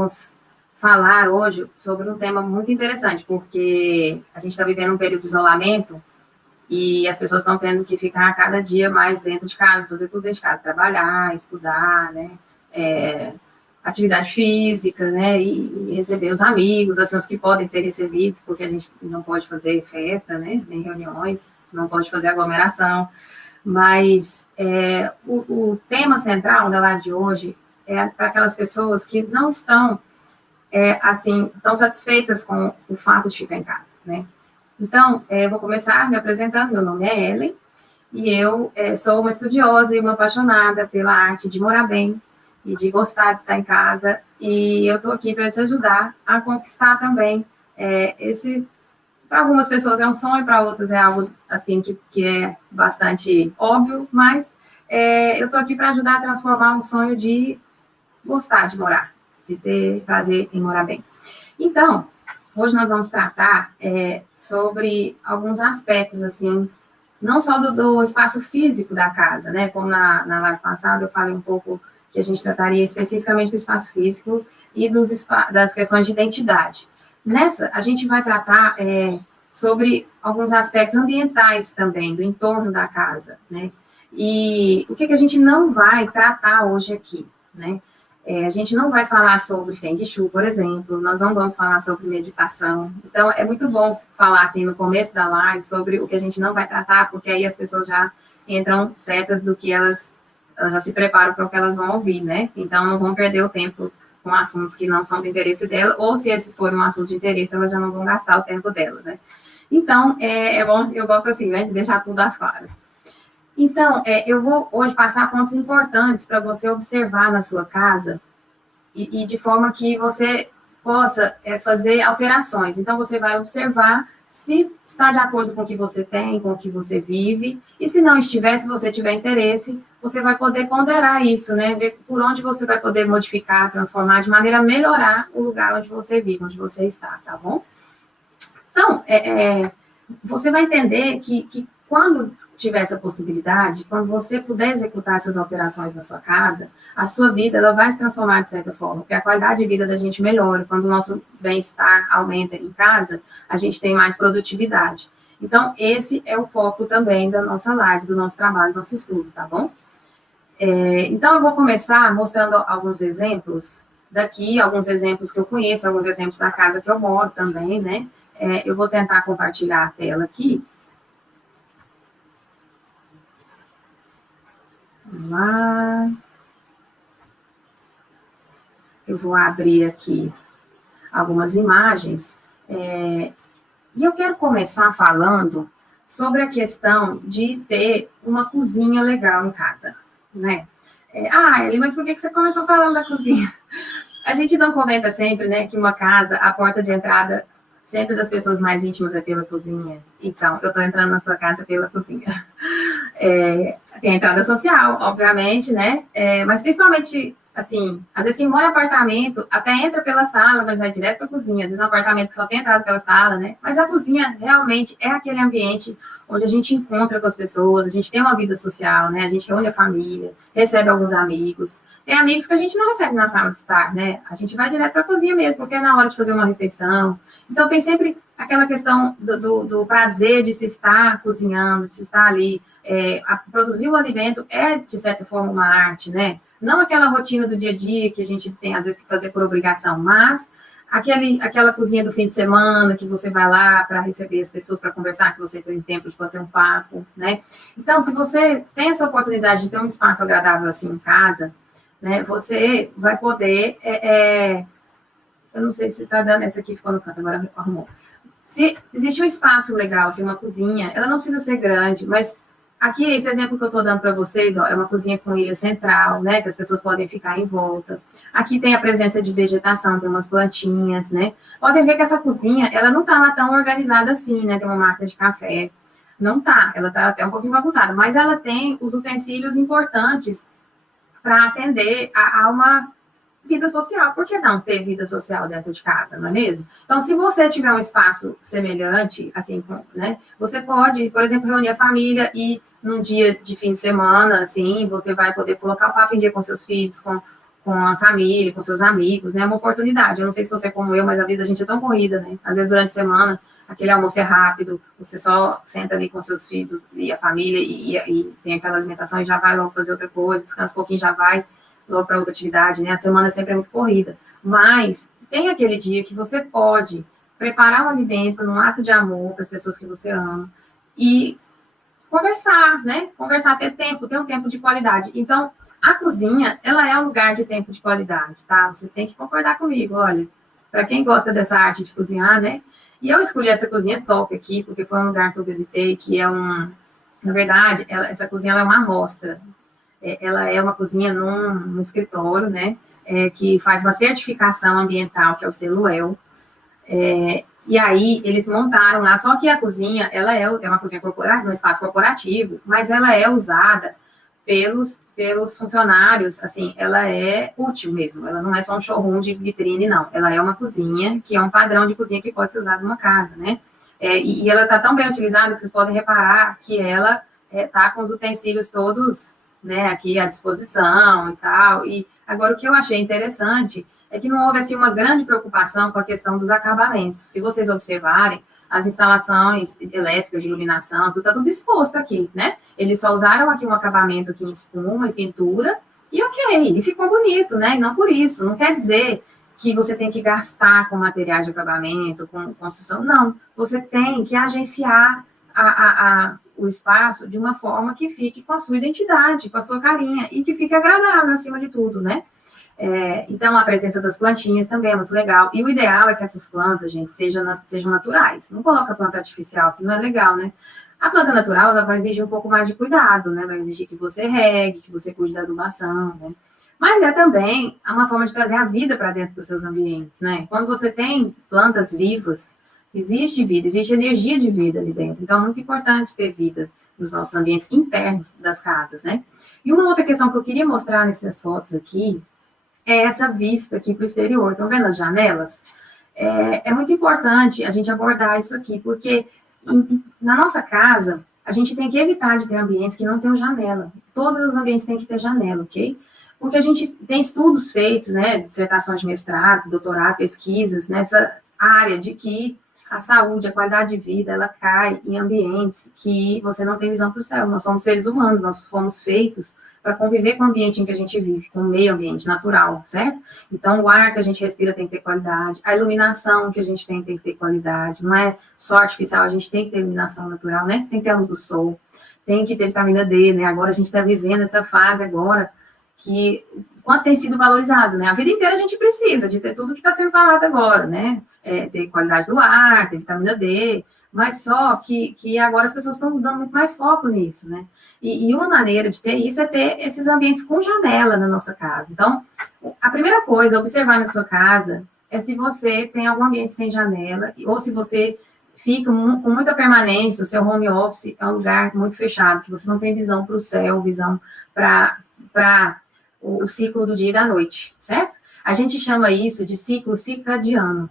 vamos falar hoje sobre um tema muito interessante, porque a gente está vivendo um período de isolamento e as pessoas estão tendo que ficar cada dia mais dentro de casa, fazer tudo dentro de casa, trabalhar, estudar, né? Atividade física, né? E receber os amigos, assim, os que podem ser recebidos, porque a gente não pode fazer festa, né? Nem reuniões, não pode fazer aglomeração. Mas o tema central da live de hoje é para aquelas pessoas que não estão, assim, tão satisfeitas com o fato de ficar em casa, né? Então, vou começar me apresentando. Meu nome é Ellen e eu sou uma estudiosa e uma apaixonada pela arte de morar bem e de gostar de estar em casa. E eu estou aqui para te ajudar a conquistar também esse... Para algumas pessoas é um sonho, para outras é algo assim que é bastante óbvio, mas eu estou aqui para ajudar a transformar um sonho de gostar de morar, de ter prazer em morar bem. Então, hoje nós vamos tratar sobre alguns aspectos, assim, não só do espaço físico da casa, né? Como na live passada eu falei um pouco que a gente trataria especificamente do espaço físico e das questões de identidade. Nessa, a gente vai tratar sobre alguns aspectos ambientais também, do entorno da casa, né? E o que a gente não vai tratar hoje aqui, né? A gente não vai falar sobre Feng Shui, por exemplo, nós não vamos falar sobre meditação. Então, é muito bom falar, assim, no começo da live sobre o que a gente não vai tratar, porque aí as pessoas já entram certas do que elas já se preparam para o que elas vão ouvir, né? Então, não vão perder o tempo com assuntos que não são de interesse dela, ou se esses forem um assunto de interesse, elas já não vão gastar o tempo delas, né? Então, é bom, eu gosto assim, né, de deixar tudo às claras. Então, eu vou hoje passar pontos importantes para você observar na sua casa e de forma que você possa fazer alterações. Então, você vai observar se está de acordo com o que você tem, com o que você vive, e se não estiver, se você tiver interesse, você vai poder ponderar isso, né? Ver por onde você vai poder modificar, transformar, de maneira a melhorar o lugar onde você vive, onde você está, tá bom? Então, você vai entender que quando tiver essa possibilidade, quando você puder executar essas alterações na sua casa, a sua vida ela vai se transformar de certa forma, porque a qualidade de vida da gente melhora. Quando o nosso bem-estar aumenta em casa, a gente tem mais produtividade. Então, esse é o foco também da nossa live, do nosso trabalho, do nosso estudo, tá bom? Então, eu vou começar mostrando alguns exemplos daqui, alguns exemplos que eu conheço, alguns exemplos da casa que eu moro também, né? Eu vou tentar compartilhar a tela aqui. Vamos lá. Eu vou abrir aqui algumas imagens. E eu quero começar falando sobre a questão de ter uma cozinha legal em casa, né? Eli, mas por que você começou falando da cozinha? A gente não comenta sempre, né, que uma casa, a porta de entrada sempre das pessoas mais íntimas é pela cozinha. Então, eu estou entrando na sua casa pela cozinha. Tem a entrada social, obviamente, né? Mas principalmente, assim, às vezes quem mora em apartamento até entra pela sala, mas vai direto para a cozinha. Às vezes um apartamento que só tem entrada pela sala, né? Mas a cozinha realmente é aquele ambiente onde a gente encontra com as pessoas, a gente tem uma vida social, né? A gente reúne a família, recebe alguns amigos. Tem amigos que a gente não recebe na sala de estar, né? A gente vai direto para a cozinha mesmo, porque é na hora de fazer uma refeição. Então, tem sempre aquela questão do prazer de se estar cozinhando, de se estar ali. Produzir o alimento é, de certa forma, uma arte, né? Não aquela rotina do dia a dia que a gente tem, às vezes, que fazer por obrigação, mas aquela cozinha do fim de semana que você vai lá para receber as pessoas, para conversar, que você tem tempo de bater um papo, né? Então, se você tem essa oportunidade de ter um espaço agradável assim em casa, né, você vai poder... eu não sei se está dando essa aqui, ficou no canto, agora arrumou. Se existe um espaço legal, assim, uma cozinha, ela não precisa ser grande, mas aqui, esse exemplo que eu estou dando para vocês, ó, é uma cozinha com ilha central, né, que as pessoas podem ficar em volta. Aqui tem a presença de vegetação, tem umas plantinhas, né. Podem ver que essa cozinha, ela não está lá tão organizada assim, né, tem uma máquina de café. Não tá, ela está até um pouquinho bagunçada, mas ela tem os utensílios importantes para atender a uma vida social. Por que não ter vida social dentro de casa, não é mesmo? Então, se você tiver um espaço semelhante, assim, né, você pode, por exemplo, reunir a família e num dia de fim de semana, assim, você vai poder colocar o papo em dia com seus filhos, com com a família, com seus amigos, né? É uma oportunidade. Eu não sei se você é como eu, mas a vida da gente é tão corrida, né? Às vezes, durante a semana, aquele almoço é rápido, você só senta ali com seus filhos e a família e tem aquela alimentação e já vai logo fazer outra coisa, descansa um pouquinho, já vai logo para outra atividade, né? A semana sempre é muito corrida. Mas tem aquele dia que você pode preparar um alimento num ato de amor para as pessoas que você ama e conversar, né? Conversar, ter um tempo de qualidade. Então, a cozinha, ela é um lugar de tempo de qualidade, tá? Vocês têm que concordar comigo, olha. Para quem gosta dessa arte de cozinhar, né? E eu escolhi essa cozinha top aqui, porque foi um lugar que eu visitei, que é na verdade, essa cozinha ela é uma amostra. Ela é uma cozinha num escritório, né? Que faz uma certificação ambiental, que é o selo EL. E aí, eles montaram lá, só que a cozinha, ela é uma cozinha corporativa, um espaço corporativo, mas ela é usada pelos funcionários, assim, ela é útil mesmo, ela não é só um showroom de vitrine, não, ela é uma cozinha, que é um padrão de cozinha que pode ser usado numa casa, né? E ela está tão bem utilizada que vocês podem reparar que ela está com os utensílios todos, né, aqui à disposição e tal, e agora o que eu achei interessante é que não houve, assim, uma grande preocupação com a questão dos acabamentos. Se vocês observarem, as instalações elétricas de iluminação, está tudo exposto aqui, né? Eles só usaram aqui um acabamento aqui em espuma e pintura, e ok, e ficou bonito, né? E não por isso, não quer dizer que você tem que gastar com materiais de acabamento, com construção, não. Você tem que agenciar o espaço de uma forma que fique com a sua identidade, com a sua carinha, e que fique agradável acima de tudo, né? Então, a presença das plantinhas também é muito legal. E o ideal é que essas plantas, gente, sejam naturais. Não coloca planta artificial, que não é legal, né? A planta natural, ela vai exigir um pouco mais de cuidado, né? Vai exigir que você regue, que você cuide da adubação, né? Mas é também uma forma de trazer a vida para dentro dos seus ambientes, né? Quando você tem plantas vivas, existe vida, existe energia de vida ali dentro. Então, é muito importante ter vida nos nossos ambientes internos das casas, né? E uma outra questão que eu queria mostrar nessas fotos aqui, é essa vista aqui para o exterior. Estão vendo as janelas? É muito importante a gente abordar isso aqui, porque na nossa casa, a gente tem que evitar de ter ambientes que não tenham janela. Todos os ambientes têm que ter janela, ok? Porque a gente tem estudos feitos, né, dissertações de mestrado, doutorado, pesquisas nessa área de que a saúde, a qualidade de vida, ela cai em ambientes que você não tem visão para o céu. Nós somos seres humanos, nós fomos feitos para conviver com o ambiente em que a gente vive, com o meio ambiente natural, certo? Então, o ar que a gente respira tem que ter qualidade, a iluminação que a gente tem que ter qualidade, não é só artificial, a gente tem que ter iluminação natural, né? Tem que ter a luz do sol, tem que ter vitamina D, né? Agora a gente está vivendo essa fase agora que quanto tem sido valorizado, né? A vida inteira a gente precisa de ter tudo que está sendo falado agora, né? Ter qualidade do ar, ter vitamina D, mas só que agora as pessoas estão dando muito mais foco nisso, né? E uma maneira de ter isso é ter esses ambientes com janela na nossa casa. Então, a primeira coisa a observar na sua casa é se você tem algum ambiente sem janela, ou se você fica com muita permanência, o seu home office é um lugar muito fechado, que você não tem visão para o céu, visão para o ciclo do dia e da noite, certo? A gente chama isso de ciclo circadiano.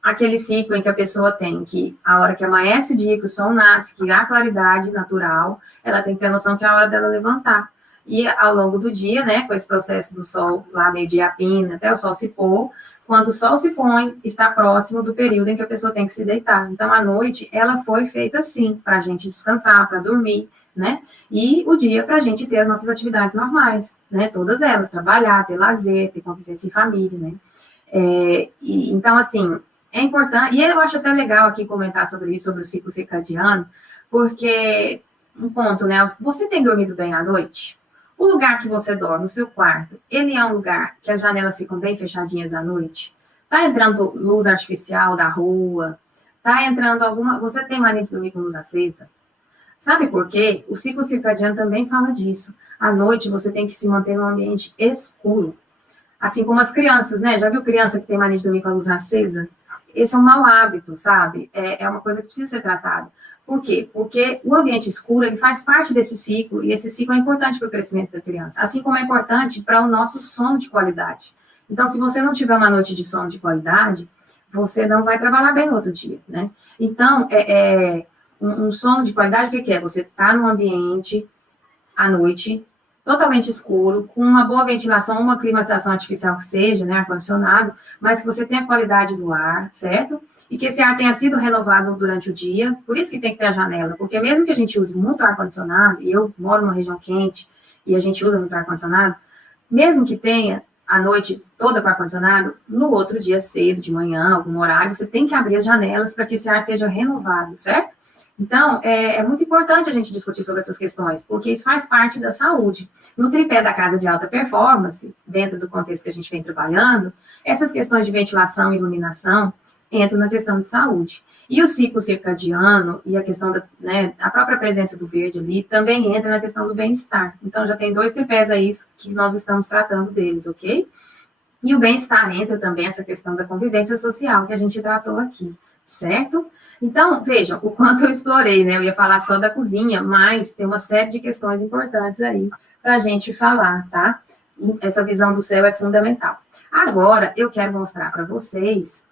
Aquele ciclo em que a pessoa tem que, a hora que amanhece o dia, que o sol nasce, que há claridade natural, ela tem que ter a noção que é a hora dela levantar. E ao longo do dia, né, com esse processo do sol lá, meio-dia a pina, até o sol se pôr, quando o sol se põe, está próximo do período em que a pessoa tem que se deitar. Então, a noite, ela foi feita assim, para a gente descansar, para dormir, né? E o dia para a gente ter as nossas atividades normais, né? Todas elas, trabalhar, ter lazer, ter convivência em família, né? Então, assim, é importante, e eu acho até legal aqui comentar sobre isso, sobre o ciclo circadiano, porque, um ponto, né, você tem dormido bem à noite? O lugar que você dorme, o seu quarto, ele é um lugar que as janelas ficam bem fechadinhas à noite? Tá entrando luz artificial da rua? Tá entrando você tem mania de dormir com luz acesa? Sabe por quê? O ciclo circadiano também fala disso. À noite, você tem que se manter num ambiente escuro. Assim como as crianças, né? Já viu criança que tem mania de dormir com a luz acesa? Esse é um mau hábito, sabe? É uma coisa que precisa ser tratada. Por quê? Porque o ambiente escuro, ele faz parte desse ciclo, e esse ciclo é importante para o crescimento da criança, assim como é importante para o nosso sono de qualidade. Então, se você não tiver uma noite de sono de qualidade, você não vai trabalhar bem no outro dia, né? Então, um sono de qualidade, o que é? Você está num ambiente à noite totalmente escuro, com uma boa ventilação, uma climatização artificial que seja, né, ar-condicionado, mas que você tenha qualidade do ar, certo? E que esse ar tenha sido renovado durante o dia, por isso que tem que ter a janela, porque mesmo que a gente use muito ar-condicionado, e eu moro numa região quente, e a gente usa muito ar-condicionado, mesmo que tenha a noite toda com ar-condicionado, no outro dia cedo, de manhã, algum horário, você tem que abrir as janelas para que esse ar seja renovado, certo? Então, é muito importante a gente discutir sobre essas questões, porque isso faz parte da saúde. No tripé da casa de alta performance, dentro do contexto que a gente vem trabalhando, essas questões de ventilação e iluminação entram na questão de saúde. E o ciclo circadiano e a questão da, né, a própria presença do verde ali também entra na questão do bem-estar. Então, já tem 2 tripés aí que nós estamos tratando deles, ok? E o bem-estar entra também essa questão da convivência social que a gente tratou aqui, certo? Então, vejam, o quanto eu explorei, né? Eu ia falar só da cozinha, mas tem uma série de questões importantes aí para a gente falar, tá? E essa visão do céu é fundamental. Agora, eu quero mostrar para vocês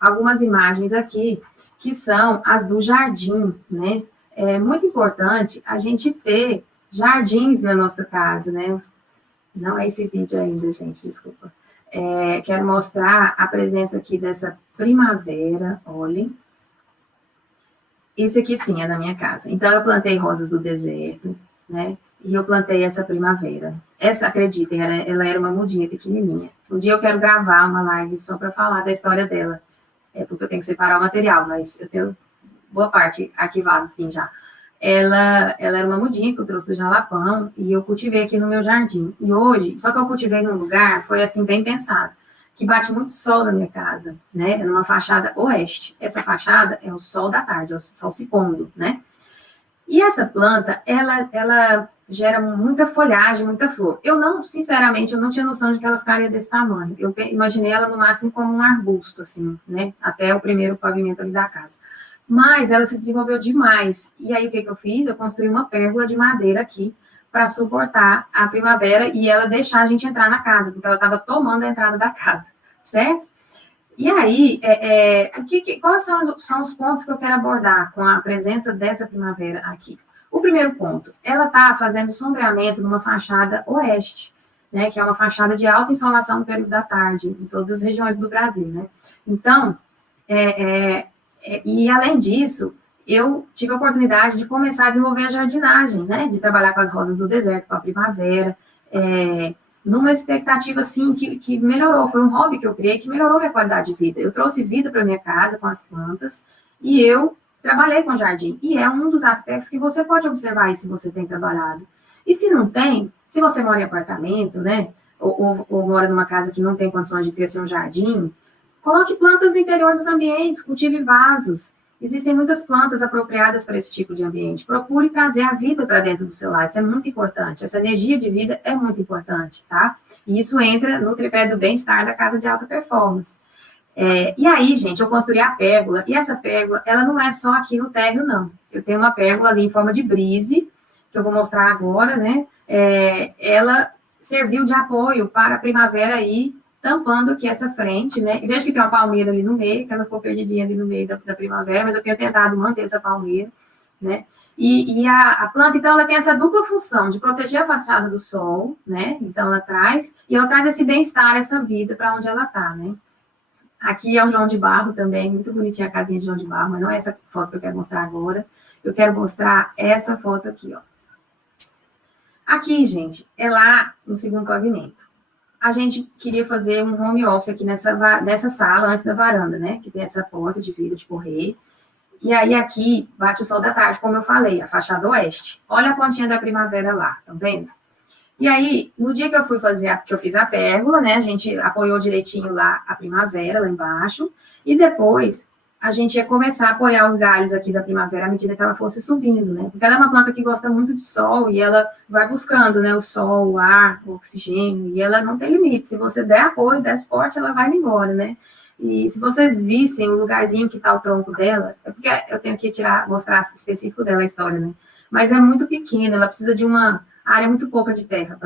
algumas imagens aqui, que são as do jardim, né? É muito importante a gente ter jardins na nossa casa, né? Não é esse vídeo ainda, gente, desculpa. Quero mostrar a presença aqui dessa primavera, olhem. Esse aqui sim é na minha casa. Então, eu plantei rosas do deserto, né? E eu plantei essa primavera. Essa, acreditem, ela era uma mudinha pequenininha. Um dia eu quero gravar uma live só para falar da história dela. Porque eu tenho que separar o material, mas eu tenho boa parte arquivada, assim, já. Ela era uma mudinha que eu trouxe do Jalapão e eu cultivei aqui no meu jardim. E hoje, só que eu cultivei num lugar, foi assim, bem pensado, que bate muito sol na minha casa, né? É numa fachada oeste. Essa fachada é o sol da tarde, é o sol se pondo, né? E essa planta, ela gera muita folhagem, muita flor. Sinceramente, eu não tinha noção de que ela ficaria desse tamanho. Eu imaginei ela no máximo como um arbusto, assim, né? Até o primeiro pavimento ali da casa. Mas ela se desenvolveu demais. E aí, o que eu fiz? Eu construí uma pérgola de madeira aqui para suportar a primavera e ela deixar a gente entrar na casa, porque ela estava tomando a entrada da casa, certo? E aí, quais são os pontos que eu quero abordar com a presença dessa primavera aqui? O primeiro ponto, ela está fazendo sombreamento numa fachada oeste, né, que é uma fachada de alta insolação no período da tarde, em todas as regiões do Brasil, né? Então, e além disso, eu tive a oportunidade de começar a desenvolver a jardinagem, né, de trabalhar com as rosas do deserto, com a primavera, numa expectativa, assim, que melhorou. Foi um hobby que eu criei que melhorou minha qualidade de vida. Eu trouxe vida para minha casa com as plantas e eu trabalhei com jardim. E é um dos aspectos que você pode observar aí se você tem trabalhado. E se não tem, se você mora em apartamento, né, ou mora numa casa que não tem condições de ter seu jardim, coloque plantas no interior dos ambientes, cultive vasos. Existem muitas plantas apropriadas para esse tipo de ambiente. Procure trazer a vida para dentro do seu lar. Isso é muito importante. Essa energia de vida é muito importante, tá? E isso entra no tripé do bem-estar da casa de alta performance. E aí, gente, eu construí a pérgola. E essa pérgola, ela não é só aqui no térreo, não. Eu tenho uma pérgola ali em forma de brise, que eu vou mostrar agora, né? Ela serviu de apoio para a primavera aí, tampando aqui essa frente, né? E veja que tem uma palmeira ali no meio, que ela ficou perdidinha ali no meio da primavera, mas eu tenho tentado manter essa palmeira, né? E a planta, então, ela tem essa dupla função de proteger a fachada do sol, né? Então, ela traz esse bem-estar, essa vida para onde ela está, né? Aqui é o João de Barro também, muito bonitinha a casinha de João de Barro, mas não é essa foto que eu quero mostrar agora. Eu quero mostrar essa foto aqui, ó. Aqui, gente, é lá no segundo pavimento. A gente queria fazer um home office aqui nessa sala, antes da varanda, né? Que tem essa porta de vidro de correr. E aí aqui bate o sol da tarde, como eu falei, a fachada oeste. Olha a pontinha da primavera lá, tá vendo? E aí, no dia que eu fui que eu fiz a pérgola, né? A gente apoiou direitinho lá a primavera, lá embaixo. E depois a gente ia começar a apoiar os galhos aqui da primavera à medida que ela fosse subindo, né? Porque ela é uma planta que gosta muito de sol e ela vai buscando, né? O sol, o ar, o oxigênio, e ela não tem limite. Se você der apoio, der suporte, ela vai embora, né? E se vocês vissem o lugarzinho que tá o tronco dela, é porque eu tenho que mostrar específico dela a história, né? Mas é muito pequena, ela precisa de uma área muito pouca de terra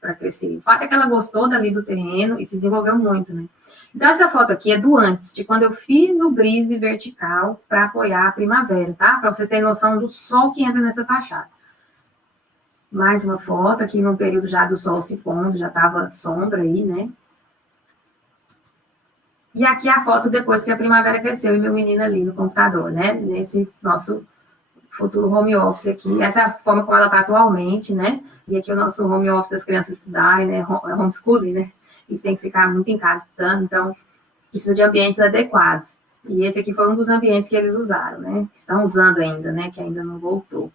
para crescer. O fato é que ela gostou dali do terreno e se desenvolveu muito, né? Então, essa foto aqui é do antes, de quando eu fiz o brise vertical para apoiar a primavera, tá? Para vocês terem noção do sol que entra nessa fachada. Mais uma foto, aqui no período já do sol se pondo, já estava sombra aí, né? E aqui a foto depois que a primavera cresceu e meu menino ali no computador, né? Nesse nosso futuro home office aqui. Essa é a forma como ela está atualmente, né? E aqui o nosso home office das crianças estudarem, né? Homeschooling, né? Eles têm que ficar muito em casa estudando, então precisa de ambientes adequados. E esse aqui foi um dos ambientes que eles usaram, né? Que estão usando ainda, né? Que ainda não voltou.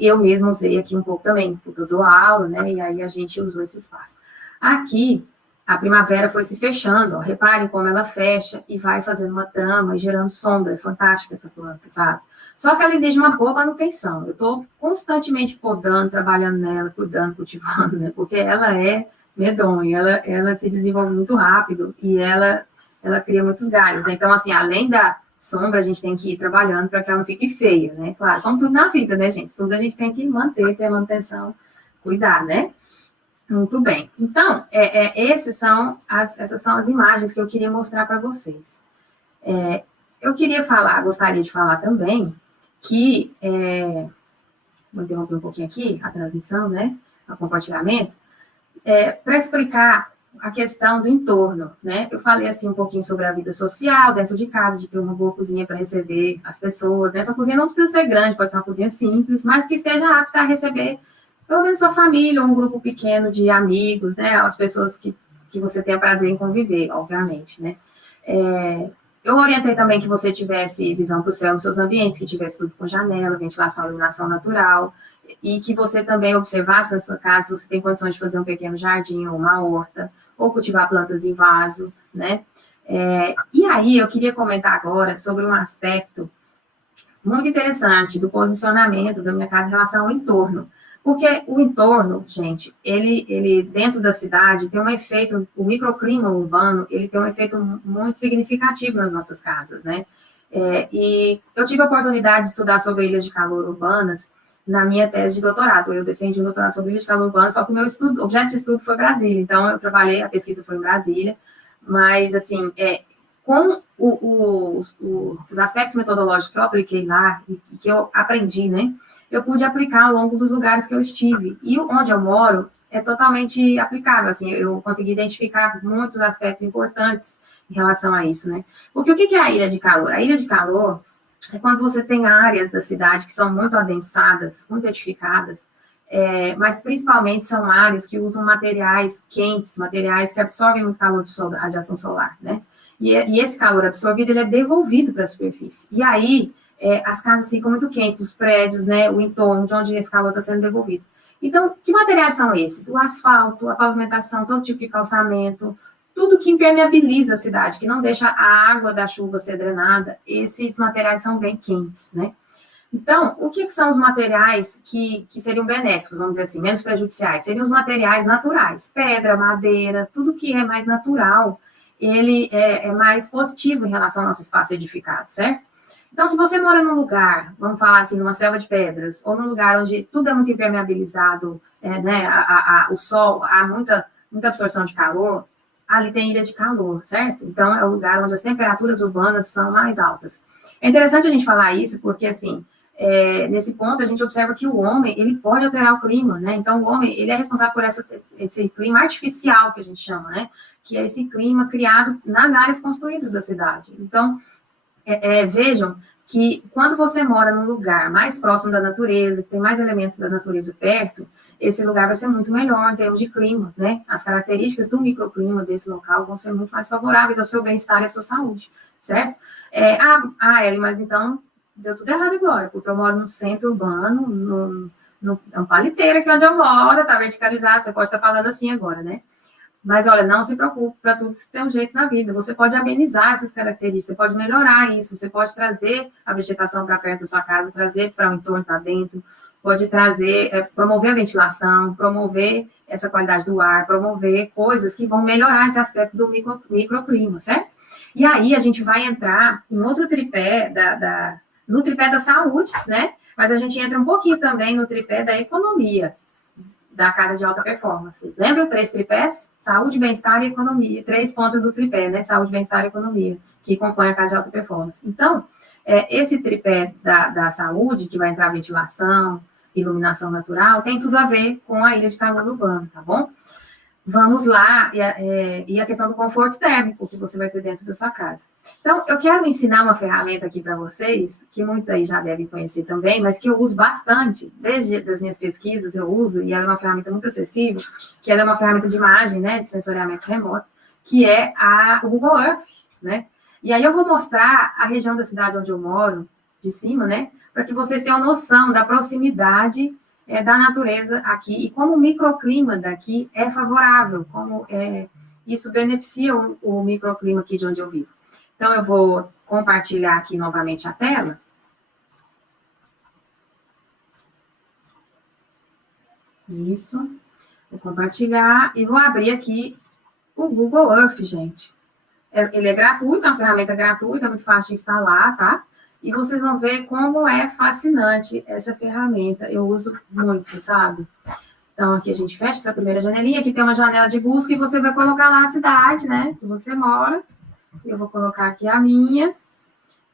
Eu mesma usei aqui um pouco também, porque eu dou aula, né? E aí a gente usou esse espaço. Aqui, a primavera foi se fechando, ó. Reparem como ela fecha e vai fazendo uma trama e gerando sombra. É fantástica essa planta, sabe? Só que ela exige uma boa manutenção. Eu estou constantemente podando, trabalhando nela, cuidando, cultivando, né? Porque ela é medonha, ela se desenvolve muito rápido e ela cria muitos galhos, né? Então, assim, além da sombra, a gente tem que ir trabalhando para que ela não fique feia, né? Claro, como tudo na vida, né, gente? Tudo a gente tem que manter, ter manutenção, cuidar, né? Muito bem. Então, essas são as imagens que eu queria mostrar para vocês. Eu gostaria de falar também que, vou interromper um pouquinho aqui a transmissão, né? O compartilhamento, para explicar a questão do entorno, né? Eu falei assim um pouquinho sobre a vida social dentro de casa, de ter uma boa cozinha para receber as pessoas, né? Essa cozinha não precisa ser grande, pode ser uma cozinha simples, mas que esteja apta a receber pelo menos sua família ou um grupo pequeno de amigos, né? As pessoas que você tenha prazer em conviver, obviamente, né? Eu orientei também que você tivesse visão para o céu nos seus ambientes, que tivesse tudo com janela, ventilação, iluminação natural, e que você também observasse na sua casa se você tem condições de fazer um pequeno jardim ou uma horta, ou cultivar plantas em vaso, né? E aí eu queria comentar agora sobre um aspecto muito interessante do posicionamento da minha casa em relação ao entorno. Porque o entorno, gente, ele dentro da cidade tem um efeito, o microclima urbano, ele tem um efeito muito significativo nas nossas casas, né? E eu tive a oportunidade de estudar sobre ilhas de calor urbanas na minha tese de doutorado. Eu defendi um doutorado sobre ilhas de calor urbano, só que o meu objeto de estudo foi Brasília. Então, eu trabalhei, a pesquisa foi em Brasília, mas, assim, com os aspectos metodológicos que eu apliquei lá e que eu aprendi, né? Eu pude aplicar ao longo dos lugares que eu estive. E onde eu moro é totalmente aplicável, assim, eu consegui identificar muitos aspectos importantes em relação a isso, né? Porque o que é a ilha de calor? A ilha de calor é quando você tem áreas da cidade que são muito adensadas, muito edificadas, mas principalmente são áreas que usam materiais quentes, materiais que absorvem muito calor de radiação solar, né? E esse calor absorvido, ele é devolvido para a superfície. E aí, as casas ficam muito quentes, os prédios, né, o entorno de onde esse calor está sendo devolvido. Então, que materiais são esses? O asfalto, a pavimentação, todo tipo de calçamento, tudo que impermeabiliza a cidade, que não deixa a água da chuva ser drenada, esses materiais são bem quentes, né? Então, o que são os materiais que seriam benéficos, vamos dizer assim, menos prejudiciais? Seriam os materiais naturais, pedra, madeira, tudo que é mais natural, ele é mais positivo em relação ao nosso espaço edificado, certo? Então, se você mora num lugar, vamos falar assim, numa selva de pedras, ou num lugar onde tudo é muito impermeabilizado, né, o sol, há muita absorção de calor, ali tem ilha de calor, certo? Então, é o lugar onde as temperaturas urbanas são mais altas. É interessante a gente falar isso, porque, assim, nesse ponto, a gente observa que o homem, ele pode alterar o clima, né? Então, o homem, ele é responsável por esse clima artificial, que a gente chama, né? Que é esse clima criado nas áreas construídas da cidade. Então, vejam que quando você mora num lugar mais próximo da natureza, que tem mais elementos da natureza perto, esse lugar vai ser muito melhor em termos de clima, né? As características do microclima desse local vão ser muito mais favoráveis ao seu bem-estar e à sua saúde, certo? Ellen, mas então deu tudo errado agora, porque eu moro no centro urbano, é um paliteiro aqui onde eu moro, tá verticalizado, você pode estar falando assim agora, né? Mas, olha, não se preocupe, para tudo tem um jeito na vida. Você pode amenizar essas características, você pode melhorar isso, você pode trazer a vegetação para perto da sua casa, trazer para o entorno, para dentro, pode trazer, promover a ventilação, promover essa qualidade do ar, promover coisas que vão melhorar esse aspecto do microclima, certo? E aí a gente vai entrar em outro tripé, no tripé da saúde, né? Mas a gente entra um pouquinho também no tripé da economia, da casa de alta performance. Lembra 3 tripés? Saúde, bem-estar e economia. 3 pontas do tripé, né? Saúde, bem-estar e economia, que compõem a casa de alta performance. Então, esse tripé da saúde, que vai entrar ventilação, iluminação natural, tem tudo a ver com a ilha de calor urbano, tá bom? Vamos lá, e a questão do conforto térmico que você vai ter dentro da sua casa. Então, eu quero ensinar uma ferramenta aqui para vocês, que muitos aí já devem conhecer também, mas que eu uso bastante, desde as minhas pesquisas eu uso, e ela é uma ferramenta muito acessível, que ela é uma ferramenta de imagem, né, de sensoriamento remoto, que é o Google Earth, né? E aí eu vou mostrar a região da cidade onde eu moro, de cima, né, para que vocês tenham noção da proximidade da natureza aqui, e como o microclima daqui é favorável, como isso beneficia o microclima aqui de onde eu vivo. Então, eu vou compartilhar aqui novamente a tela. Isso. Vou compartilhar e vou abrir aqui o Google Earth, gente. Ele é gratuito, é uma ferramenta gratuita, muito fácil de instalar, tá? E vocês vão ver como é fascinante essa ferramenta. Eu uso muito, sabe? Então, aqui a gente fecha essa primeira janelinha. Aqui tem uma janela de busca e você vai colocar lá a cidade, né? Que você mora. Eu vou colocar aqui a minha.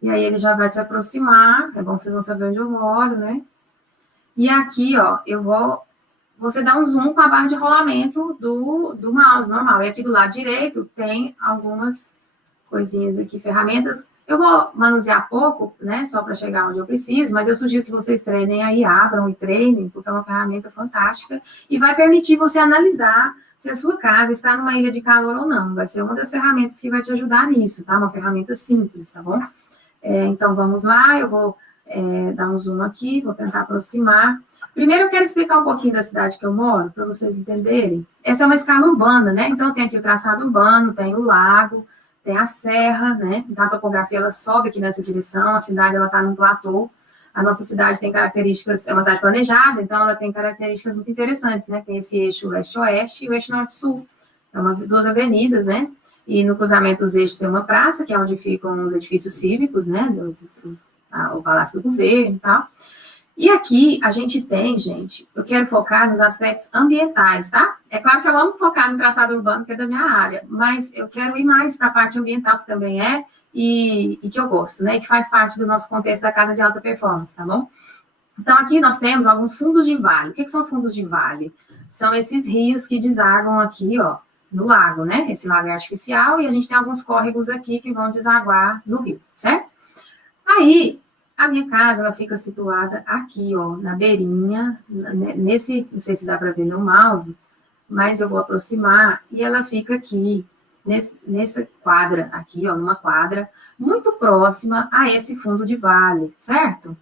E aí ele já vai se aproximar. É bom que vocês vão saber onde eu moro, né? E aqui, ó, você dá um zoom com a barra de rolamento do mouse normal. E aqui do lado direito tem algumas coisinhas aqui, ferramentas. Eu vou manusear pouco, né, só para chegar onde eu preciso, mas eu sugiro que vocês treinem aí, abram e treinem, porque é uma ferramenta fantástica e vai permitir você analisar se a sua casa está numa ilha de calor ou não. Vai ser uma das ferramentas que vai te ajudar nisso, tá? Uma ferramenta simples, tá bom? Então, vamos lá, eu vou dar um zoom aqui, vou tentar aproximar. Primeiro, eu quero explicar um pouquinho da cidade que eu moro, para vocês entenderem. Essa é uma escala urbana, né? Então, tem aqui o traçado urbano, tem o lago, tem a serra, né? Então, a topografia, ela sobe aqui nessa direção, a cidade, ela está num platô. A nossa cidade tem características, é uma cidade planejada, então ela tem características muito interessantes, né? Tem esse eixo leste-oeste e o eixo norte-sul. Então, duas avenidas, né? E no cruzamento dos eixos tem uma praça, que é onde ficam os edifícios cívicos, né? O Palácio do Governo e tal. E aqui a gente tem, gente, eu quero focar nos aspectos ambientais, tá? É claro que eu amo focar no traçado urbano, que é da minha área, mas eu quero ir mais para a parte ambiental, que também e que eu gosto, né? Que faz parte do nosso contexto da casa de alta performance, tá bom? Então, aqui nós temos alguns fundos de vale. O que são fundos de vale? São esses rios que desagam aqui, ó, no lago, né? Esse lago é artificial e a gente tem alguns córregos aqui que vão desaguar no rio, certo? Aí, a minha casa, ela fica situada aqui, ó, na beirinha, não sei se dá para ver no mouse, mas eu vou aproximar, e ela fica aqui, nessa quadra aqui, ó, numa quadra, muito próxima a esse fundo de vale, certo?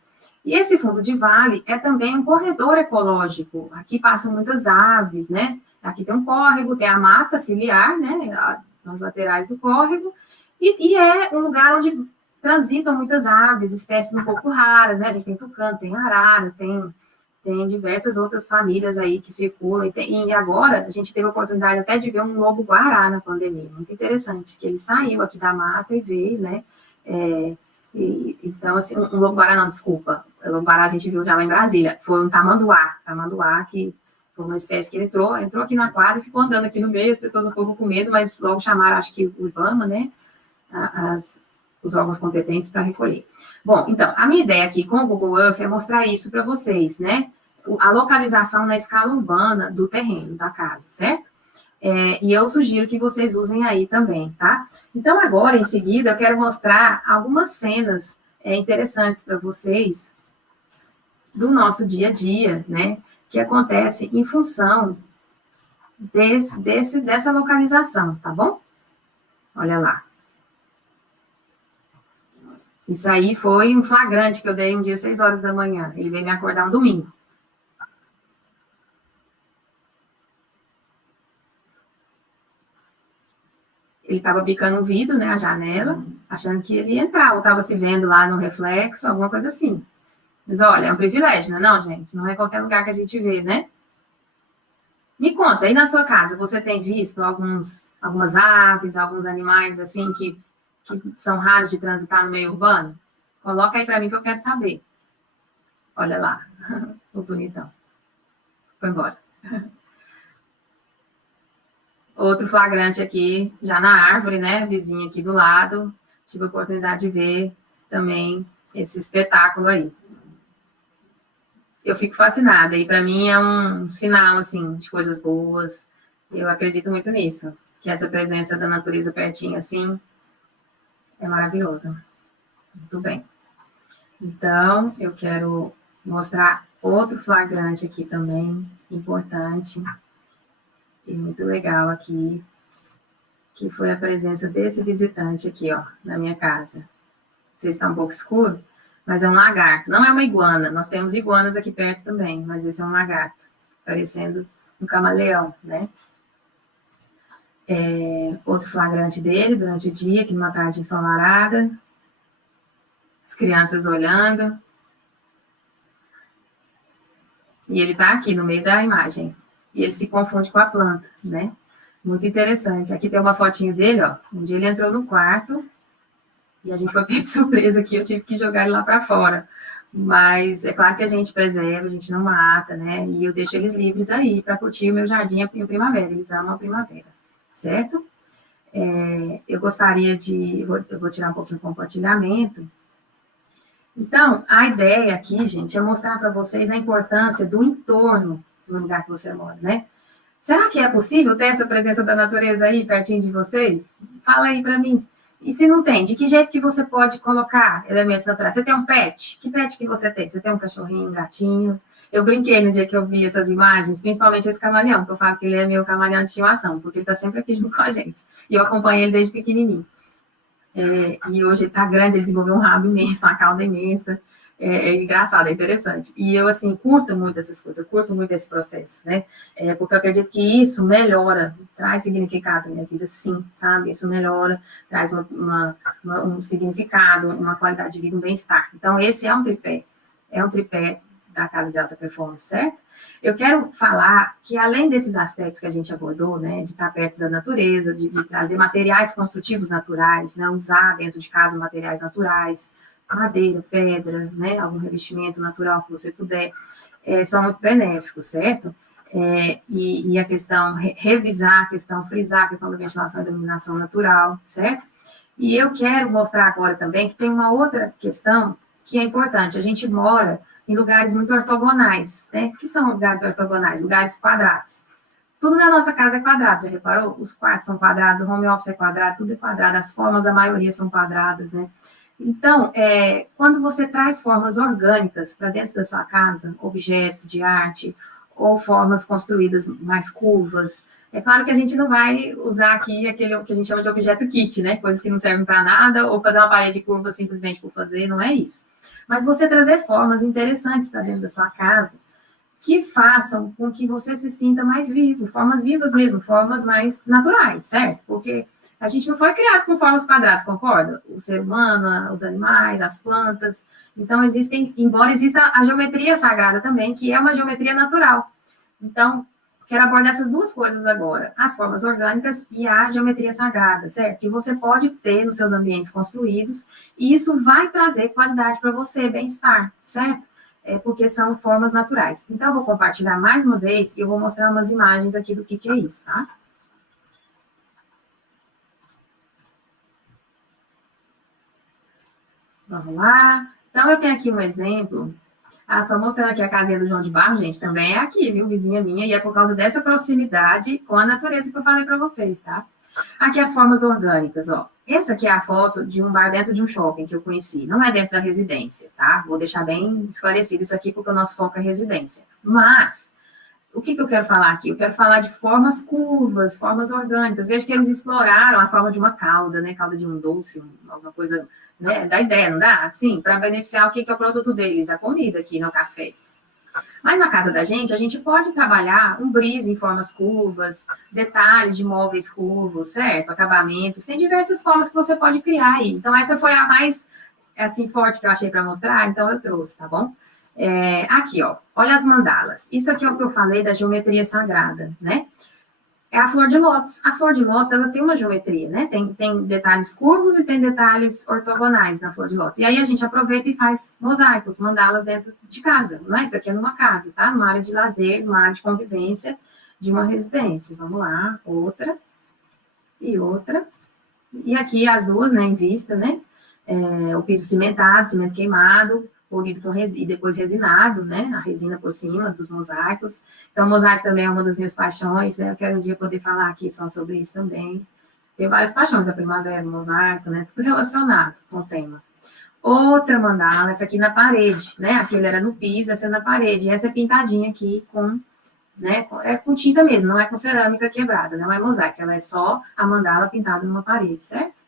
E esse fundo de vale é também um corredor ecológico, aqui passam muitas aves, né? Aqui tem um córrego, tem a mata ciliar, né, nas laterais do córrego, e é um lugar onde transitam muitas aves, espécies um pouco raras, né? A gente tem tucano, tem arara, tem diversas outras famílias aí que circulam. E agora a gente teve a oportunidade até de ver um lobo-guará na pandemia. Muito interessante, que ele saiu aqui da mata e veio, né? Então, assim, um lobo-guará, não, desculpa. O lobo-guará a gente viu já lá em Brasília. Foi um tamanduá, que foi uma espécie que entrou aqui na quadra e ficou andando aqui no meio, as pessoas um pouco com medo, mas logo chamaram, acho que o IBAMA, né? Os órgãos competentes para recolher. Bom, então, a minha ideia aqui com o Google Earth é mostrar isso para vocês, né? A localização na escala urbana do terreno, da casa, certo? E eu sugiro que vocês usem aí também, tá? Então, agora, em seguida, eu quero mostrar algumas cenas interessantes para vocês do nosso dia a dia, né? Que acontece em função dessa localização, tá bom? Olha lá. Isso aí foi um flagrante que eu dei um dia, 6 horas da manhã. Ele veio me acordar um domingo. Ele estava bicando o vidro, né, a janela, achando que ele ia entrar, ou estava se vendo lá no reflexo, alguma coisa assim. Mas olha, é um privilégio, não é não, gente? Não é qualquer lugar que a gente vê, né? Me conta, aí na sua casa, você tem visto algumas aves, alguns animais, assim, que são raros de transitar no meio urbano? Coloca aí para mim que eu quero saber. Olha lá, o bonitão. Foi embora. Outro flagrante aqui, já na árvore, né, vizinha aqui do lado. Tive a oportunidade de ver também esse espetáculo aí. eu fico fascinada, e para mim é um sinal, assim, de coisas boas. Eu acredito muito nisso, que essa presença da natureza pertinho, assim, é maravilhosa. Muito bem. Então, eu quero mostrar outro flagrante aqui também, importante, e muito legal aqui, que foi a presença desse visitante aqui, ó, na minha casa. Você está um pouco escuro, mas é um lagarto. Não é uma iguana, nós temos iguanas aqui perto também, mas esse é um lagarto, parecendo um camaleão, né? Outro flagrante dele, durante o dia, aqui numa tarde ensolarada, as crianças olhando, e ele está aqui no meio da imagem, e ele se confunde com a planta, né? Muito interessante. Aqui tem uma fotinho dele, ó. Um dia ele entrou no quarto, e a gente foi pego de surpresa aqui, eu tive que jogar ele lá para fora. Mas é claro que a gente preserva, a gente não mata, né? E eu deixo eles livres aí para curtir o meu jardim em primavera. Eles amam a primavera, certo? Eu gostaria de... Eu vou tirar um pouquinho o compartilhamento. Então, a ideia aqui, gente, é mostrar para vocês a importância do entorno do lugar que você mora, né? Será que é possível ter essa presença da natureza aí pertinho de vocês? Fala aí para mim. E se não tem, de que jeito que você pode colocar elementos naturais? Você tem um pet? Que pet que você tem? Você tem um cachorrinho, um gatinho? Eu brinquei no dia que eu vi essas imagens, principalmente esse camaleão, que eu falo que ele é meu camaleão de estimação, porque ele está sempre aqui junto com a gente. E eu acompanhei ele desde pequenininho. E hoje ele está grande, ele desenvolveu um rabo imenso, uma cauda imensa. É engraçado, é interessante. E eu, assim, curto muito essas coisas, eu curto muito esse processo, né? Porque eu acredito que isso melhora, traz significado na minha vida, sim, sabe? Isso melhora, traz um significado, uma qualidade de vida, um bem-estar. Então, esse é um tripé da Casa de Alta Performance, certo? Eu quero falar que, além desses aspectos que a gente abordou, né, de estar perto da natureza, de trazer materiais construtivos naturais, né, usar dentro de casa materiais naturais, madeira, pedra, né, algum revestimento natural que você puder, são muito benéficos, certo? E a questão, revisar a questão, frisar a questão da ventilação e iluminação natural, certo? E eu quero mostrar agora também que tem uma outra questão que é importante. A gente mora em lugares muito ortogonais, né? O que são lugares ortogonais? Lugares quadrados. Tudo na nossa casa é quadrado, já reparou? Os quartos são quadrados, o home office é quadrado, tudo é quadrado, as formas, a maioria são quadradas, né? Então, quando você traz formas orgânicas para dentro da sua casa, objetos de arte, ou formas construídas mais curvas, é claro que a gente não vai usar aqui aquele que a gente chama de objeto kit, né? Coisas que não servem para nada, ou fazer uma parede curva simplesmente por fazer, não é isso. Mas você trazer formas interessantes para dentro da sua casa, que façam com que você se sinta mais vivo, formas vivas mesmo, formas mais naturais, certo? Porque a gente não foi criado com formas quadradas, concorda? O ser humano, os animais, as plantas. Então, embora exista a geometria sagrada também, que é uma geometria natural. Então, quero abordar essas duas coisas agora, as formas orgânicas e a geometria sagrada, certo? Que você pode ter nos seus ambientes construídos, e isso vai trazer qualidade para você, bem-estar, certo? Porque são formas naturais. Então, eu vou compartilhar mais uma vez e eu vou mostrar umas imagens aqui do que é isso, tá? Vamos lá. Então, eu tenho aqui um exemplo. Só mostrando aqui a casinha do João de Barro, gente, também é aqui, viu? Vizinha minha, e é por causa dessa proximidade com a natureza que eu falei para vocês, tá? Aqui as formas orgânicas, ó. Essa aqui é a foto de um bar dentro de um shopping que eu conheci. Não é dentro da residência, tá? Vou deixar bem esclarecido isso aqui, porque o nosso foco é residência. Mas, o que eu quero falar aqui? Eu quero falar de formas curvas, formas orgânicas. Veja que eles exploraram a forma de uma cauda, né? Cauda de um doce, alguma coisa, né? Dá ideia, não dá? Sim, para beneficiar o que é o produto deles, a comida aqui no café. Mas na casa da gente, a gente pode trabalhar um brise em formas curvas, detalhes de móveis curvos, certo? Acabamentos. Tem diversas formas que você pode criar aí. Então, essa foi a mais, assim, forte que eu achei para mostrar, então eu trouxe, tá bom? Aqui, ó. Olha as mandalas. Isso aqui é o que eu falei da geometria sagrada, né? É a flor de lótus. A flor de lótus, ela tem uma geometria, né? Tem detalhes curvos e tem detalhes ortogonais na flor de lótus. E aí a gente aproveita e faz mosaicos, mandalas dentro de casa, não é? Isso aqui é numa casa, tá? Numa área de lazer, numa área de convivência de uma residência. Vamos lá, outra e outra. E aqui as duas, né, em vista, né? O piso cimentado, cimento queimado, polido com resina, e depois resinado, né, a resina por cima dos mosaicos. Então, mosaico também é uma das minhas paixões, né, eu quero um dia poder falar aqui só sobre isso também. Tenho várias paixões, a primavera, o mosaico, né, tudo relacionado com o tema. Outra mandala, essa aqui na parede, né, aquele era no piso, essa é na parede, e essa é pintadinha aqui com, né, é com tinta mesmo, não é com cerâmica quebrada, não é mosaico, ela é só a mandala pintada numa parede, certo?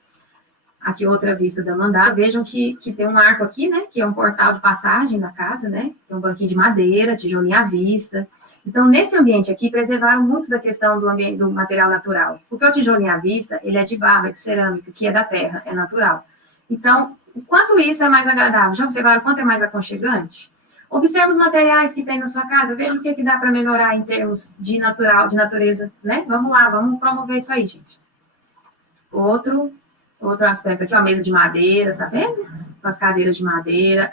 Aqui outra vista da mandala, vejam que tem um arco aqui, né, que é um portal de passagem da casa, né, tem um banquinho de madeira, tijolinho à vista. Então, nesse ambiente aqui, preservaram muito da questão do, ambiente, do material natural, porque o tijolinho à vista, ele é de barro, é de cerâmica, que é da terra, é natural. Então, o quanto isso é mais agradável? Já observaram o quanto é mais aconchegante? Observe os materiais que tem na sua casa, veja o que dá para melhorar em termos de natural, de natureza, né? Vamos lá, vamos promover isso aí, gente. Outro aspecto aqui, ó, a mesa de madeira, tá vendo? Com as cadeiras de madeira,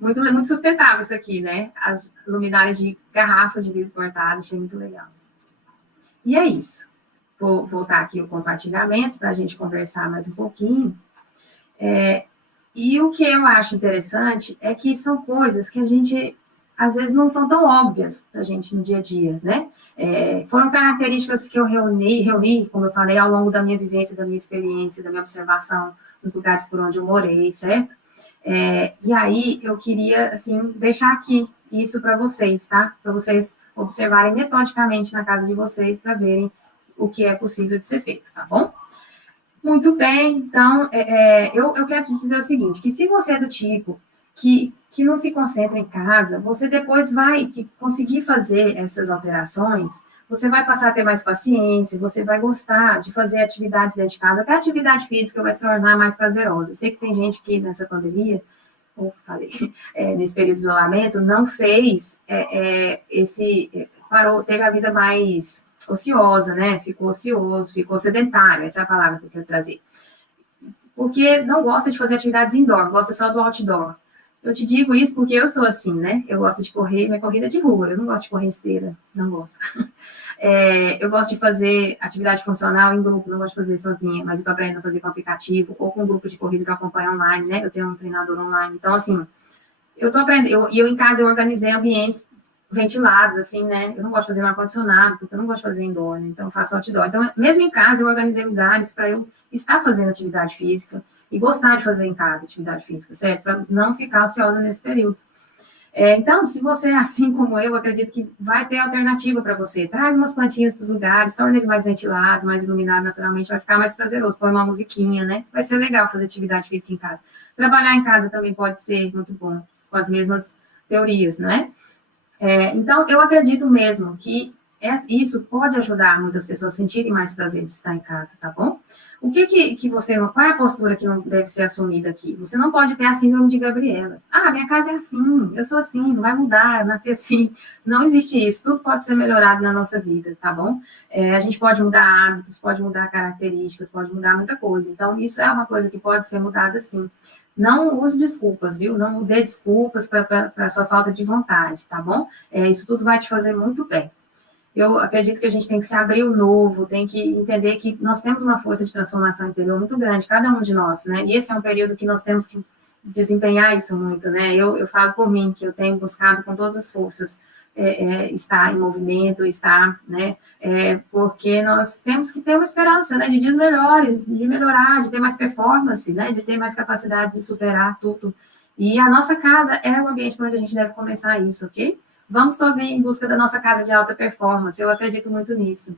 muito sustentável isso aqui, né? As luminárias de garrafas de vidro cortado, achei muito legal. E é isso. Vou voltar aqui o compartilhamento para a gente conversar mais um pouquinho. E o que eu acho interessante é que são coisas que a gente, às vezes, não são tão óbvias para a gente no dia a dia, né? Foram características que eu reuni, como eu falei, ao longo da minha vivência, da minha experiência, da minha observação nos lugares por onde eu morei, certo? E aí eu queria, assim, deixar aqui isso para vocês, tá? Para vocês observarem metodicamente na casa de vocês para verem o que é possível de ser feito, tá bom? Muito bem, então, eu quero te dizer o seguinte, que se você é do tipo que não se concentra em casa, você depois vai conseguir fazer essas alterações, você vai passar a ter mais paciência, você vai gostar de fazer atividades dentro de casa, até a atividade física vai se tornar mais prazerosa. Eu sei que tem gente que nessa pandemia, nesse período de isolamento, não fez parou, teve a vida mais ociosa, né? Ficou ocioso, ficou sedentário, essa é a palavra que eu quero trazer. Porque não gosta de fazer atividades indoor, gosta só do outdoor. Eu te digo isso porque eu sou assim, né? Eu gosto de correr, minha corrida é de rua, eu não gosto de correr esteira, não gosto. Eu gosto de fazer atividade funcional em grupo, não gosto de fazer sozinha, mas eu tô aprendendo a fazer com aplicativo ou com um grupo de corrida que eu acompanho online, né? Eu tenho um treinador online, então, assim, eu tô aprendendo, eu em casa eu organizei ambientes ventilados, assim, né? Eu não gosto de fazer no ar-condicionado, porque eu não gosto de fazer indoor, né? Então eu faço outdoor. Então, mesmo em casa, eu organizei lugares para eu estar fazendo atividade física e gostar de fazer em casa atividade física, certo? Para não ficar ociosa nesse período. Então, se você é assim como eu acredito que vai ter alternativa para você. Traz umas plantinhas para os lugares, torna ele mais ventilado, mais iluminado naturalmente, vai ficar mais prazeroso. Põe uma musiquinha, né? Vai ser legal fazer atividade física em casa. Trabalhar em casa também pode ser muito bom, com as mesmas teorias, né? Então, eu acredito mesmo que isso pode ajudar muitas pessoas a sentirem mais prazer de estar em casa, tá bom? O que você, qual é a postura que não deve ser assumida aqui? Você não pode ter a síndrome de Gabriela. Ah, minha casa é assim, eu sou assim, não vai mudar, eu nasci assim. Não existe isso, tudo pode ser melhorado na nossa vida, tá bom? A gente pode mudar hábitos, pode mudar características, pode mudar muita coisa. Então, isso é uma coisa que pode ser mudada sim. Não use desculpas, viu? Não dê desculpas para a sua falta de vontade, tá bom? Isso tudo vai te fazer muito bem. Eu acredito que a gente tem que se abrir o novo, tem que entender que nós temos uma força de transformação interior muito grande, cada um de nós, né? E esse é um período que nós temos que desempenhar isso muito, né? Eu falo por mim, que eu tenho buscado com todas as forças estar em movimento, estar, né? Porque nós temos que ter uma esperança, né? De dias melhores, de melhorar, de ter mais performance, né? De ter mais capacidade de superar tudo. E a nossa casa é o ambiente por onde a gente deve começar isso, ok? Vamos todos ir em busca da nossa casa de alta performance, eu acredito muito nisso.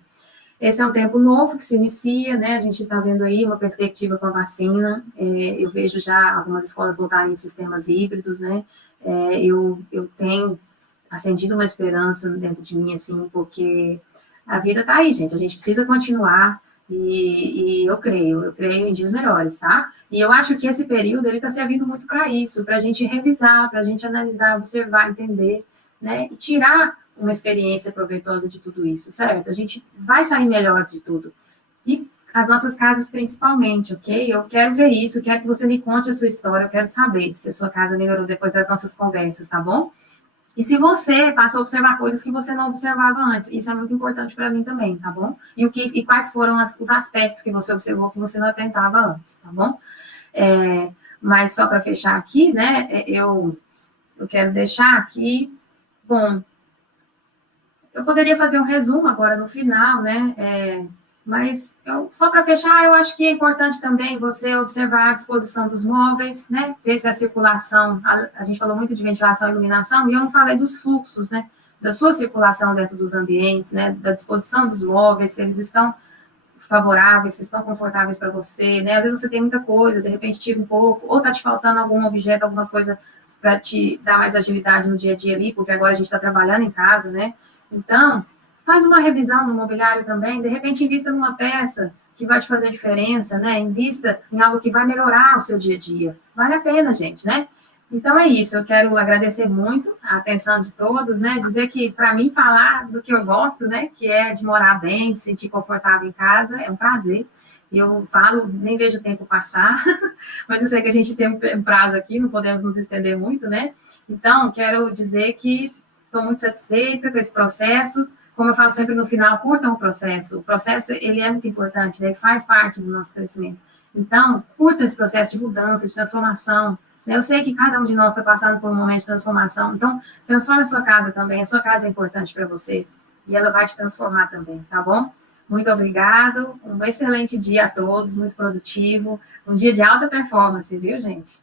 Esse é um tempo novo que se inicia, né? A gente está vendo aí uma perspectiva com a vacina. Eu vejo já algumas escolas voltarem em sistemas híbridos, né? Eu tenho acendido uma esperança dentro de mim, assim, porque a vida está aí, gente. A gente precisa continuar e eu creio em dias melhores, tá? E eu acho que esse período ele está servindo muito para isso, para a gente revisar, para a gente analisar, observar, entender, né? E tirar uma experiência proveitosa de tudo isso, certo? A gente vai sair melhor de tudo. E as nossas casas principalmente, ok? Eu quero ver isso, quero que você me conte a sua história, eu quero saber se a sua casa melhorou depois das nossas conversas, tá bom? E se você passou a observar coisas que você não observava antes, isso é muito importante para mim também, tá bom? E quais foram os aspectos que você observou que você não atentava antes, tá bom? Mas só para fechar aqui, né, eu eu quero deixar aqui. Bom, eu poderia fazer um resumo agora no final, né? Mas só para fechar, eu acho que é importante também você observar a disposição dos móveis, né? Ver se a circulação, a gente falou muito de ventilação e iluminação, e eu não falei dos fluxos, né? Da sua circulação dentro dos ambientes, né? Da disposição dos móveis, se eles estão favoráveis, se estão confortáveis para você, né? Às vezes você tem muita coisa, de repente tira um pouco, ou está te faltando algum objeto, alguma coisa para te dar mais agilidade no dia a dia ali, porque agora a gente está trabalhando em casa, né? Então, faz uma revisão no mobiliário também, de repente invista numa peça que vai te fazer diferença, né? Invista em algo que vai melhorar o seu dia a dia. Vale a pena, gente, né? Então é isso, eu quero agradecer muito a atenção de todos, né? Dizer que, para mim, falar do que eu gosto, né? Que é de morar bem, se sentir confortável em casa, é um prazer. Eu falo, nem vejo o tempo passar, mas eu sei que a gente tem um prazo aqui, não podemos nos estender muito, né? Então, quero dizer que estou muito satisfeita com esse processo. Como eu falo sempre no final, curtam o processo. O processo, ele é muito importante, né? Ele faz parte do nosso crescimento. Então, curtam esse processo de mudança, de transformação. Eu sei que cada um de nós está passando por um momento de transformação. Então, transforme a sua casa também. A sua casa é importante para você. E ela vai te transformar também, tá bom? Muito obrigado. Um excelente dia a todos, muito produtivo. Um dia de alta performance, viu, gente?